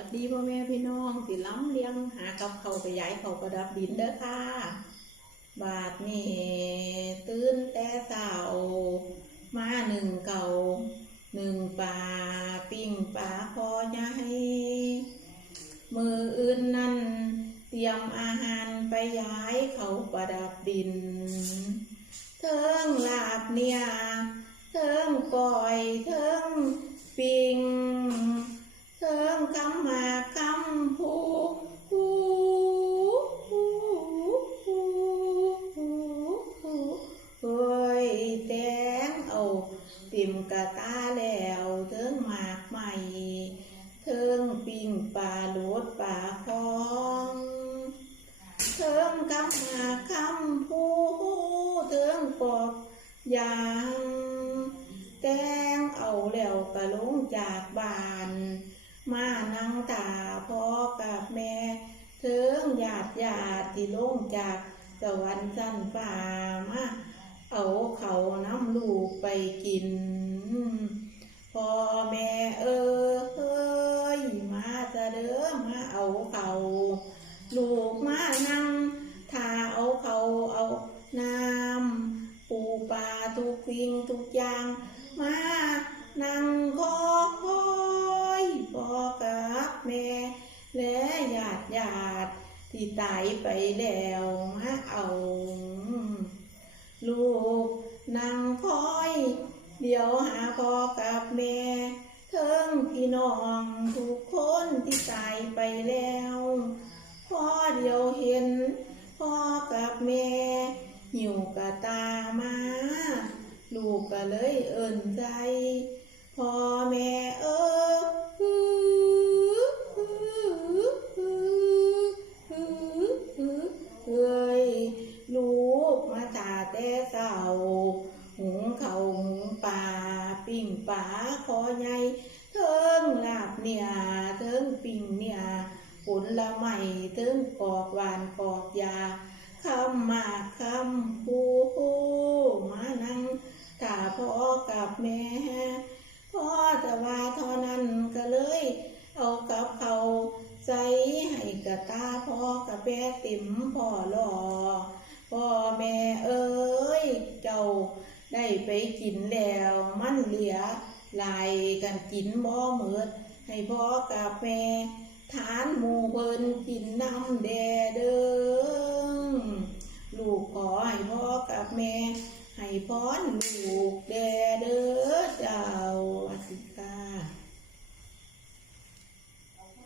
วัสดีพ่อแม่พี่น้องสิล้ำเลี้ยงหากับเขาไปย้ายเขาประดับดินเด้อค่ะ บาทนี่ตื่นแต่เช้ามาหนึ่งเก่าหนึ่งปลาปิ้งปลาคอใหญ่มืออื่นนั่นเตรียมอาหารไปย้ายเขาประดับดิน ติมกะตาแล้วเทิงหมากใหม่เทิงปิงปลาโลดปลาคองเทิงคำหาคำพูเทิงปอกยางแตงเอาแล้วก็ลงจากบ้าน มานั่งตาพ่อกับแม่เทิงญาติญาติที่ลงจากสวรรค์สั้นฟ้ามา กไปกิน พ่อแม่เอ้ยมาจะเด้อมาเอาเขาลูกมานั่งถ้าเอาเขาเอาน้ำปูปลาทุกสิ่งทุกอย่างมานั่งคอยพ่อกับแม่ และญาติญาติที่ตายไปแล้วมาเอา พี่น้องทุกคนที่ตายไปแล้วพ่อเดียวเห็น พ่อกับแม่หิวกะตามา ลูกก็เลยเอิ่นใจ พ่อแม่เออฮือฮือฮือฮือฮือเอ้ยลูกมาตาแต่เศร้าหุงเขาหุงปลาปิ้งปลาคอใหญ่ เทิงลาบเนี่ยเทิงปิ้งเนี่ยผลละไม่เทิงกอกหวานกอกยาคำมาคำพูมานั่งถ้าพ่อกับแม่พ่อจะว่าเท่านั้นก็เลย เอากับเขาใส่ให้กระตาพ่อกับแม่ติ่มพ่อหล่อพ่อแม่เอ้ย เจ้าได้ไปกินแล้วมันเหลือ ลายกันกินบ่หมืดให้พ่อกาแฟทานหมูเพิ่นกินน้ำแดเดิงลูกขอให้พ่อกับแม่ ให้พ้อนลู